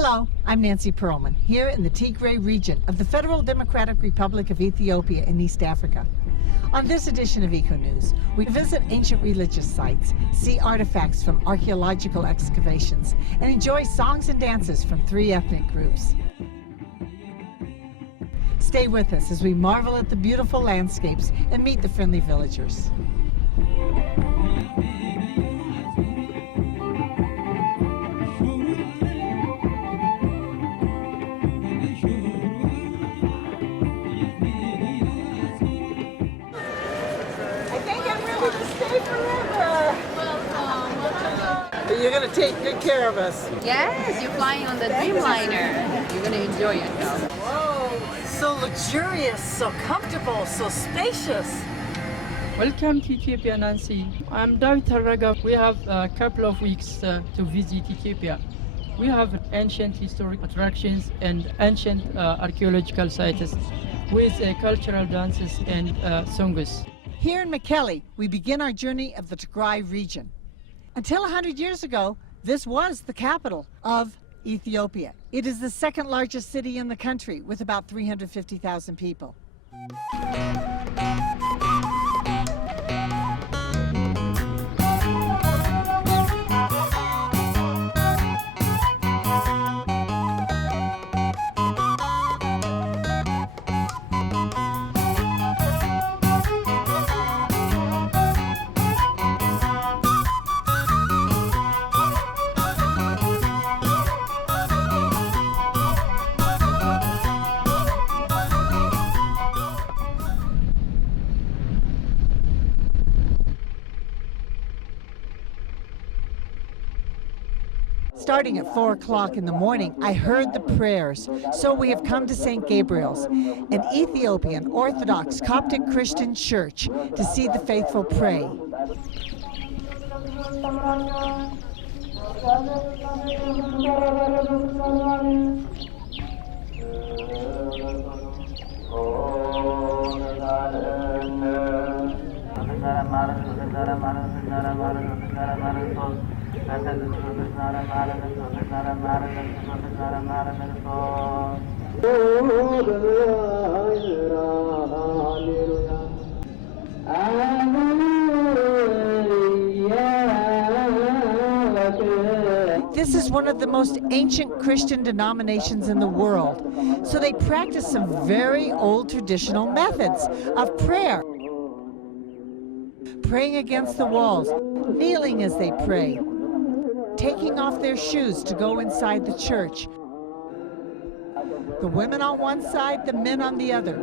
Hello, I'm Nancy Perlman, here in the Tigray region of the Federal Democratic Republic of Ethiopia in East Africa. On this edition of ECONEWS, we visit ancient religious sites, see artifacts from archaeological excavations, and enjoy songs and dances from 3 ethnic groups. Stay with us as we marvel at the beautiful landscapes and meet the friendly villagers. You're going to take good care of us. Yes, you're flying on the Dreamliner. You're going to enjoy yourself. Whoa, so luxurious, so comfortable, so spacious. Welcome to Ethiopia, Nancy. I'm David Harraga. We have a couple of weeks to visit Ethiopia. We have ancient historic attractions and ancient archaeological sites with cultural dances and songs. Here in Mekelle, we begin our journey of the Trigray region. Until 100 years ago, this was the capital of Ethiopia. It is the second largest city in the country with about 350,000 people. Starting at 4 o'clock in the morning, I heard the prayers. So we have come to St. Gabriel's, an Ethiopian Orthodox Coptic Christian church, to see the faithful pray. This is one of the most ancient Christian denominations in the world, so they practice some very old traditional methods of prayer. Praying against the walls, kneeling as they pray, taking off their shoes to go inside the church. The women on one side, the men on the other.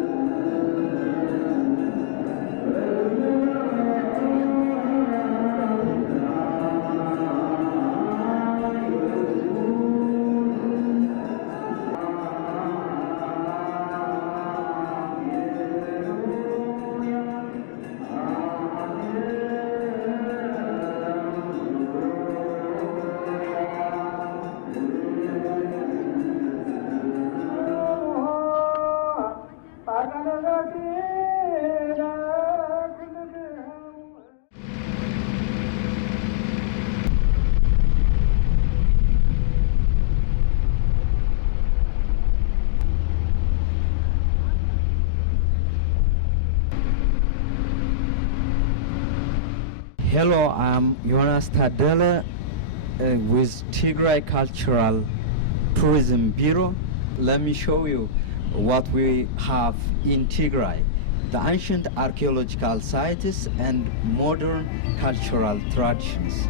Hello, I'm Jonas Tadele with Tigray Cultural Tourism Bureau. Let me show you what we have in Tigray: the ancient archaeological sites and modern cultural traditions.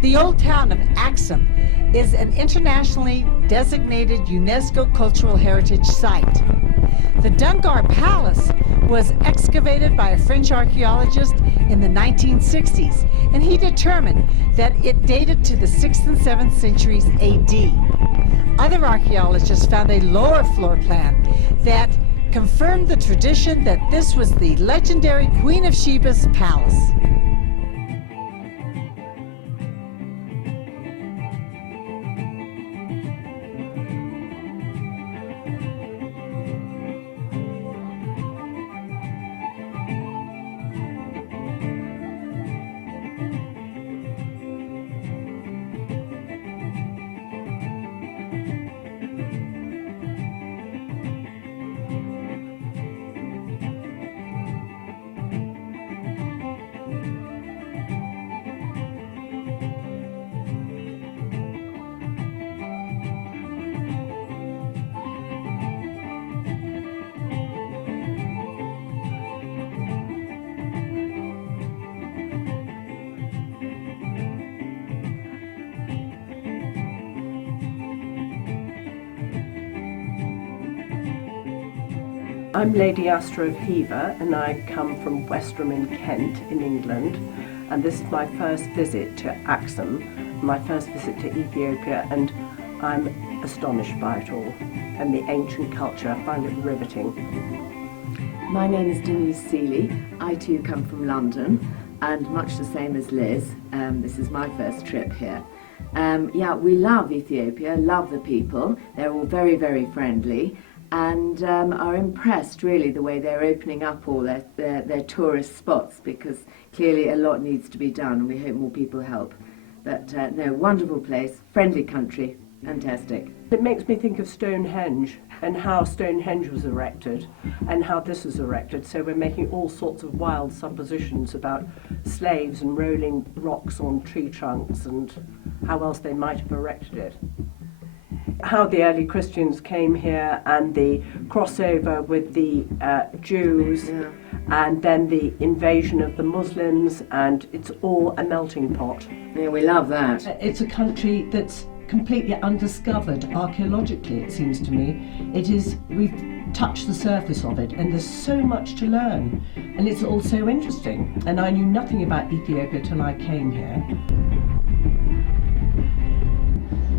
The old town of Axum is an internationally designated UNESCO Cultural Heritage Site. The Dungar Palace was excavated by a French archaeologist in the 1960s, and he determined that it dated to the 6th and 7th centuries AD. Other archaeologists found a lower floor plan that confirmed the tradition that this was the legendary Queen of Sheba's palace. I'm Lady Astra of Hever, and I come from Westerham in Kent in England, and this is my first visit to Axum, my first visit to Ethiopia, and I'm astonished by it all and the ancient culture. I find it riveting. My name is Denise Seeley. I too come from London, and much the same as Liz, this is my first trip here. Yeah, we love Ethiopia, love the people. They're all very, very friendly, and are impressed really the way they're opening up all their tourist spots, because clearly a lot needs to be done, and we hope more people help. But no, wonderful place, friendly country, fantastic. It makes me think of Stonehenge and how Stonehenge was erected and how this was erected. So we're making all sorts of wild suppositions about slaves and rolling rocks on tree trunks and how else they might have erected it. How the early Christians came here and the crossover with the Jews, Yeah. and then the invasion of the Muslims, and it's all a melting pot. Yeah, we love that. It's a country that's completely undiscovered archaeologically, it seems to me. We've touched the surface of it, and there's so much to learn, and it's all so interesting. And I knew nothing about Ethiopia till I came here.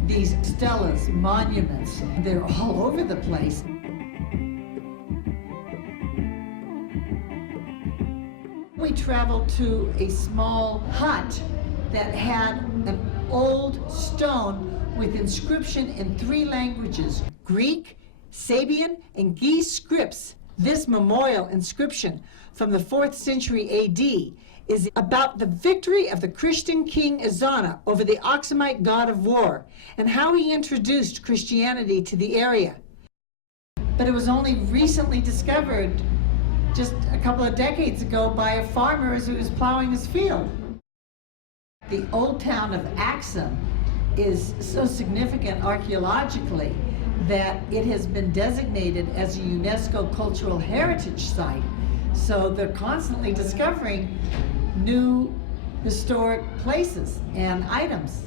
These stelas, monuments, they're all over the place. We traveled to a small hut that had an old stone with inscription in 3 languages, Greek, Sabian, and Ge'ez scripts. This memorial inscription from the 4th century AD is about the victory of the Christian king Ezana over the Axumite god of war and how he introduced Christianity to the area. But it was only recently discovered just a couple of decades ago by a farmer as he was plowing his field. The old town of Axum is so significant archaeologically that it has been designated as a UNESCO Cultural Heritage Site. So they're constantly discovering new historic places and items.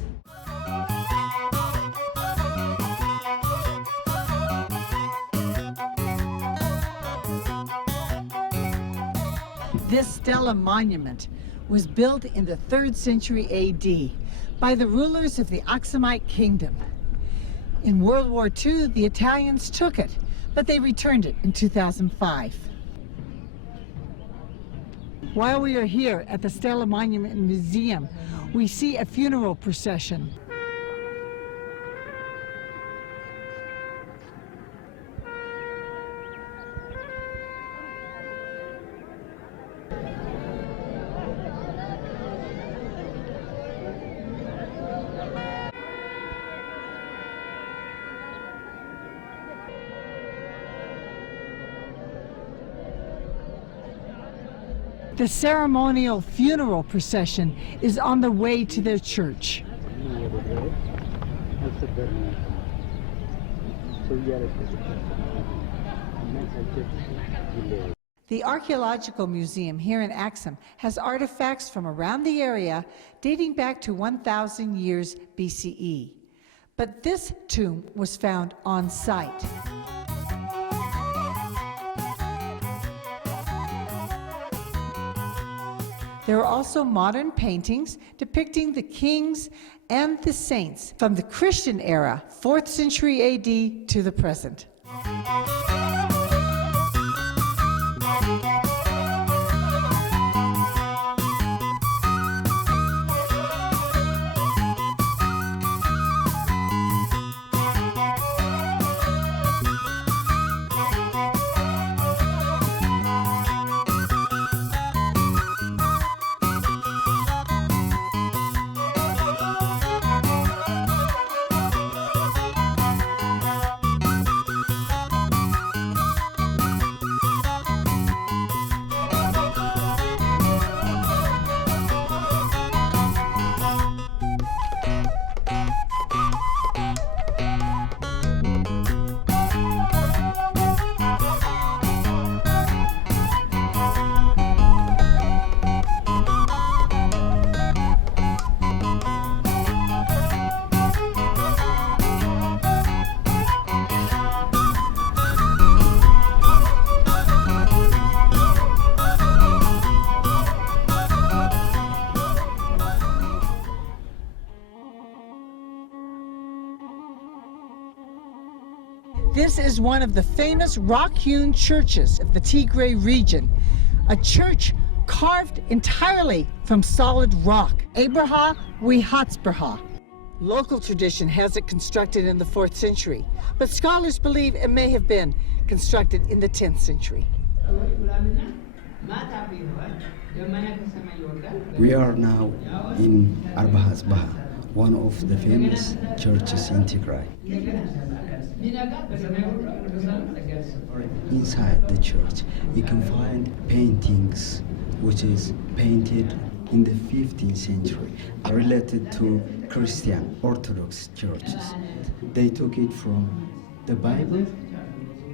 This stela monument was built in the 3rd century AD by the rulers of the Axumite kingdom. In World War II, the Italians took it, but they returned it in 2005. While we are here at the Stela Monument Museum, we see a funeral procession. The ceremonial funeral procession is on the way to their church. The Archaeological Museum here in Axum has artifacts from around the area dating back to 1,000 years BCE. But this tomb was found on site. There are also modern paintings depicting the kings and the saints from the Christian era, 4th century AD to the present. This is one of the famous rock-hewn churches of the Tigray region, a church carved entirely from solid rock, Abraha Wihatzbraha. Local tradition has it constructed in the 4th century, but scholars believe it may have been constructed in the 10th century. We are now in Arbahatzbaha, one of the famous churches in Tigray. Inside the church, you can find paintings which is painted in the 15th century, related to Christian Orthodox churches. They took it from the Bible,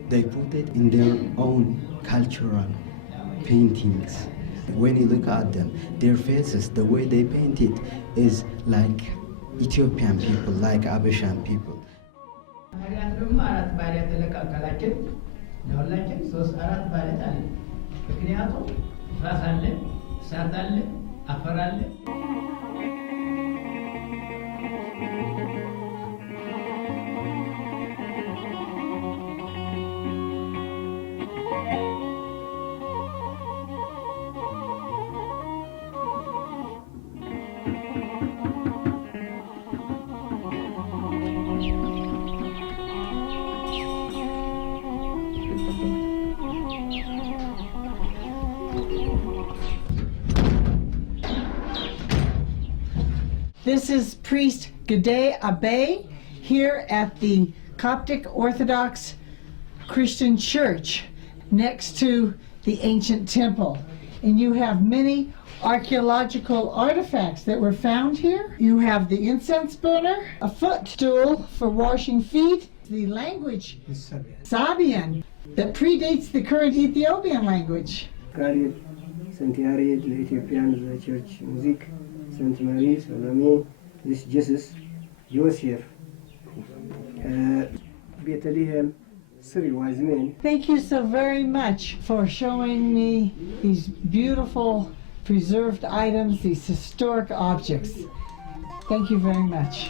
they put it in their own cultural paintings. When you look at them, their faces, the way they paint it is like Ethiopian people, like Abeshan people. This is priest Gede Abe here at the Coptic Orthodox Christian Church next to the ancient temple. And you have many archaeological artifacts that were found here. You have the incense burner, a footstool for washing feet, the language Sabian that predates the current Ethiopian language. Saint Yared, Ethiopian Church Music, Saint Mary, Salome, this Jesus, Joseph, Bethlehem, three wise men. Thank you so very much for showing me these beautiful preserved items, these historic objects. Thank you very much.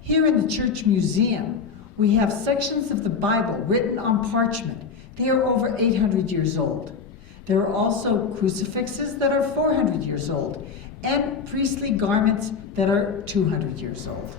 Here in the Church Museum, we have sections of the Bible written on parchment. They are over 800 years old. There are also crucifixes that are 400 years old and priestly garments that are 200 years old.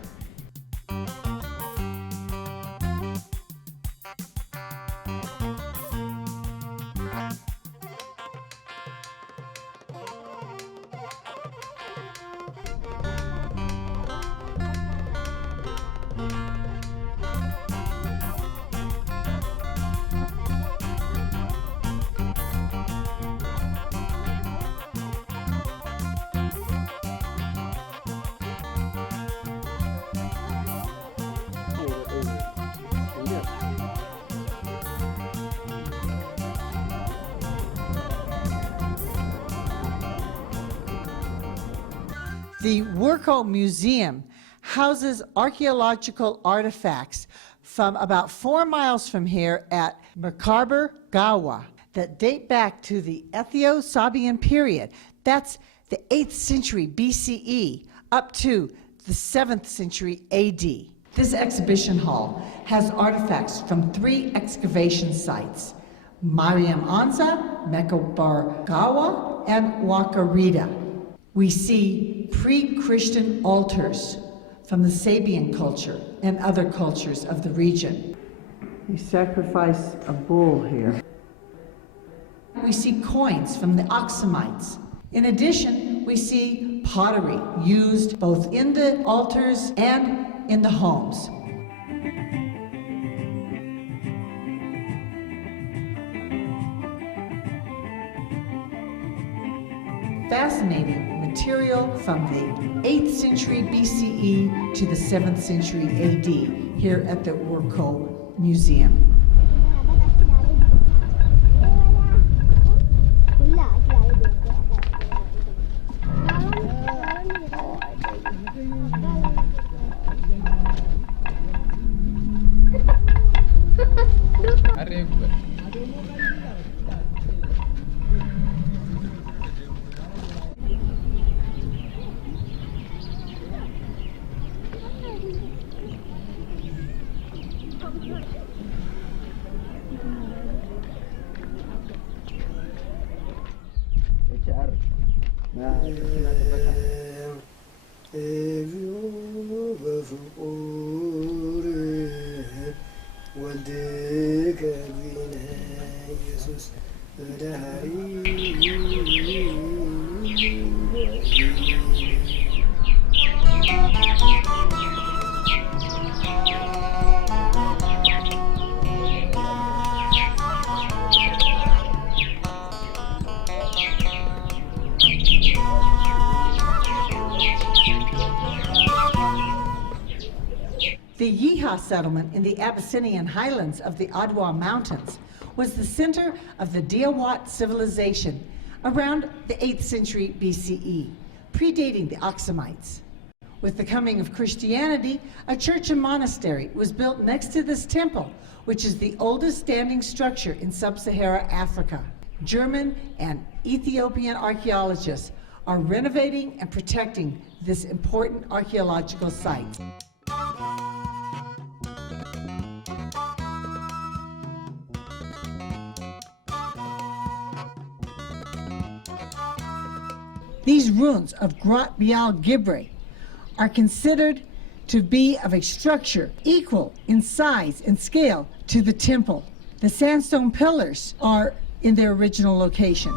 The Wurko Museum houses archaeological artifacts from about 4 miles from here at Mekelle Gawa that date back to the Ethio-Sabian period. That's the 8th century BCE up to the 7th century AD. This exhibition hall has artifacts from 3 excavation sites: Mariam Anza, Mekelle Gawa, and Wakarita. We see pre-Christian altars from the Sabian culture and other cultures of the region. You sacrifice a bull here. We see coins from the Axumites. In addition, we see pottery used both in the altars and in the homes. Fascinating material from the 8th century BCE to the 7th century AD here at the Wurko Museum. The Yeha settlement in the Abyssinian highlands of the Adwa Mountains was the center of the Diawat civilization around the 8th century BCE, predating the Axumites. With the coming of Christianity, a church and monastery was built next to this temple, which is the oldest standing structure in sub-Saharan Africa. German and Ethiopian archaeologists are renovating and protecting this important archaeological site. These ruins of Grot Bial Gibre are considered to be of a structure equal in size and scale to the temple. The sandstone pillars are in their original location.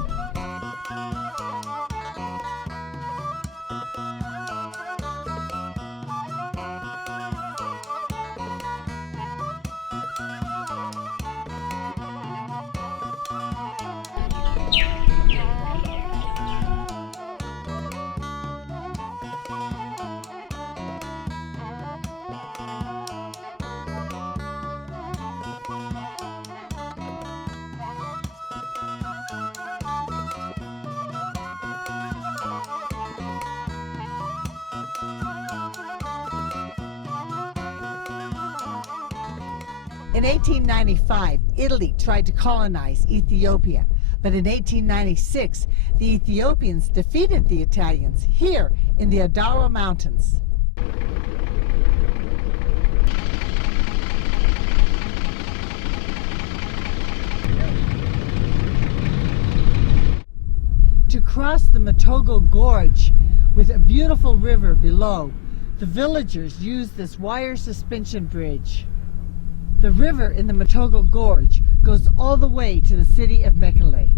In 1895, Italy tried to colonize Ethiopia, but in 1896, the Ethiopians defeated the Italians here in the Adwa Mountains. To cross the Matogo Gorge with a beautiful river below, the villagers used this wire suspension bridge. The river in the Matogo Gorge goes all the way to the city of Mekelle.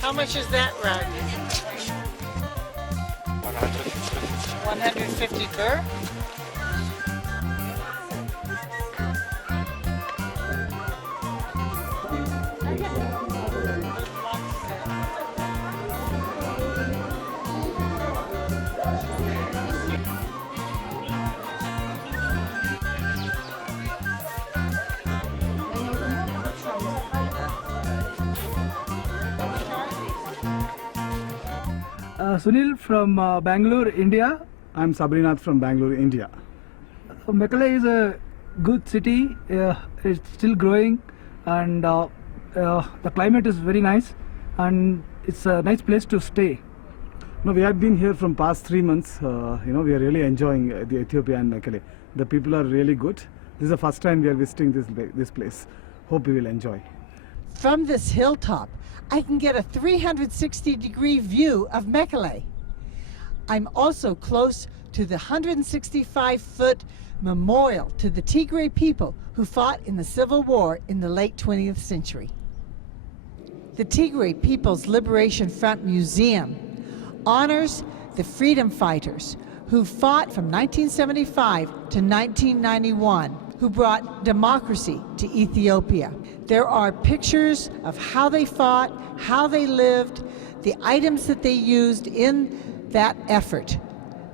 How much is that rug? 150 per? Sunil from Bangalore, India. I'm Sabrinath from Bangalore, India. Mekelle is a good city. It's still growing, and the climate is very nice, and it's a nice place to stay. No, we have been here from past 3 months. We are really enjoying the Ethiopia and Mekelle. The people are really good. This is the first time we are visiting this place. Hope we will enjoy. From this hilltop, I can get a 360-degree view of Mekelle. I'm also close to the 165-foot memorial to the Tigray people who fought in the Civil War in the late 20th century. The Tigray People's Liberation Front Museum honors the freedom fighters who fought from 1975 to 1991, who brought democracy to Ethiopia. There are pictures of how they fought, how they lived, the items that they used in that effort.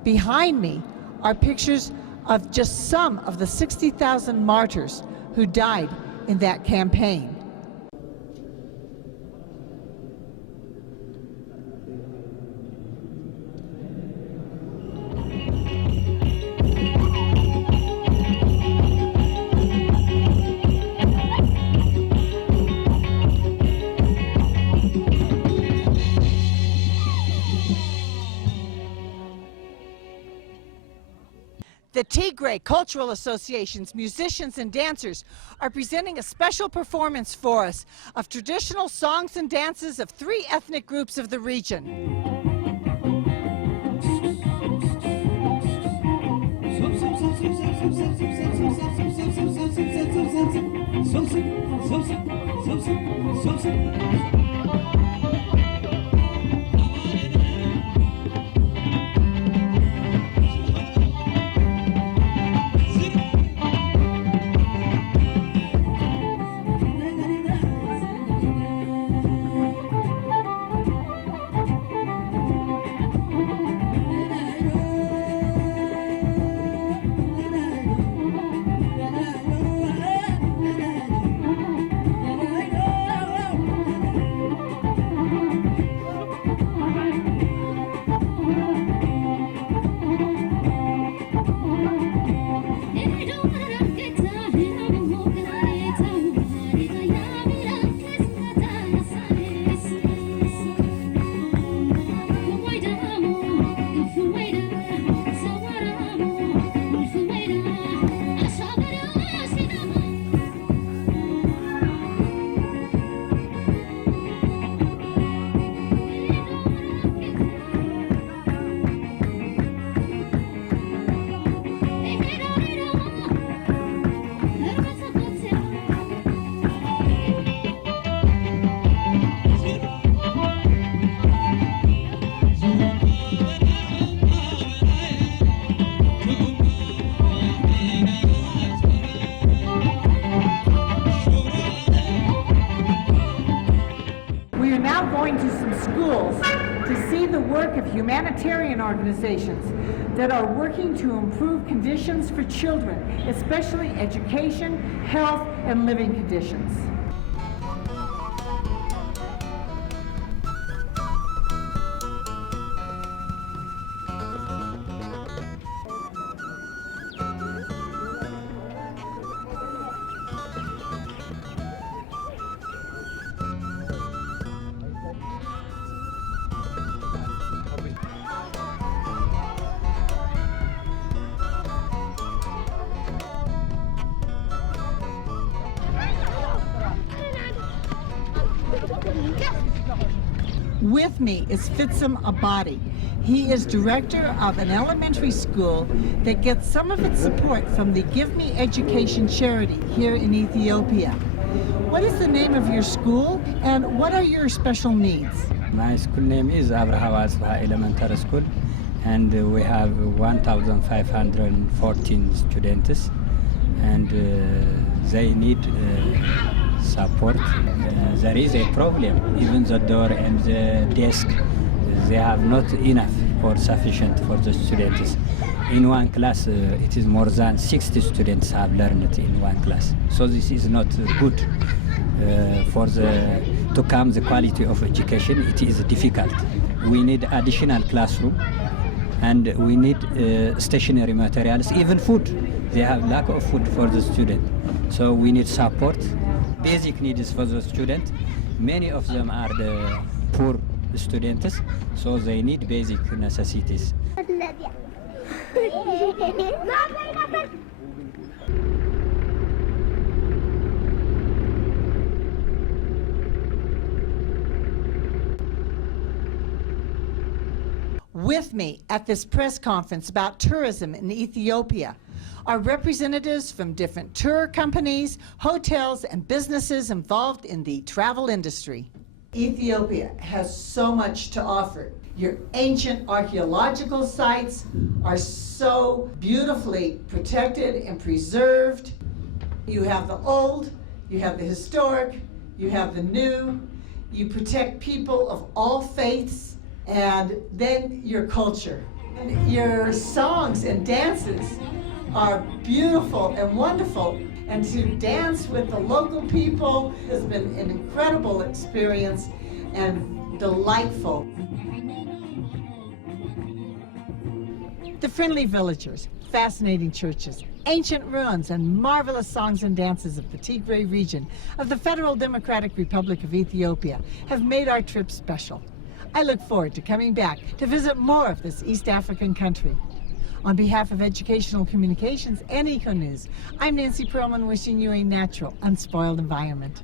Behind me are pictures of just some of the 60,000 martyrs who died in that campaign. The Tigray Cultural Association's musicians and dancers are presenting a special performance for us of traditional songs and dances of 3 ethnic groups of the region. We are now going to some schools to see the work of humanitarian organizations that are working to improve conditions for children, especially education, health, and living conditions. With me is Fitsum Abadi. He is director of an elementary school that gets some of its support from the Give Me Education charity here in Ethiopia. What is the name of your school and what are your special needs? My school name is Abraham Elementary School, and we have 1,514 students, and they need support. There is a problem. Even the door and the desk, they have not enough or sufficient for the students. In one class, it is more than 60 students have learned in one class. So this is not good to come the quality of education. It is difficult. We need additional classroom, and we need stationary materials, even food. They have lack of food for the student. So we need support. Basic needs for the student. Many of them are the poor students, so they need basic necessities. With me at this press conference about tourism in Ethiopia are representatives from different tour companies, hotels, and businesses involved in the travel industry. Ethiopia has so much to offer. Your ancient archaeological sites are so beautifully protected and preserved. You have the old, you have the historic, you have the new. You protect people of all faiths, and then your culture. And your songs and dances are beautiful and wonderful, and to dance with the local people has been an incredible experience and delightful. The friendly villagers, fascinating churches, ancient ruins, and marvelous songs and dances of the Tigray region of the Federal Democratic Republic of Ethiopia have made our trip special. I look forward to coming back to visit more of this East African country. On behalf of Educational Communications and ECONEWS, I'm Nancy Perlman wishing you a natural, unspoiled environment.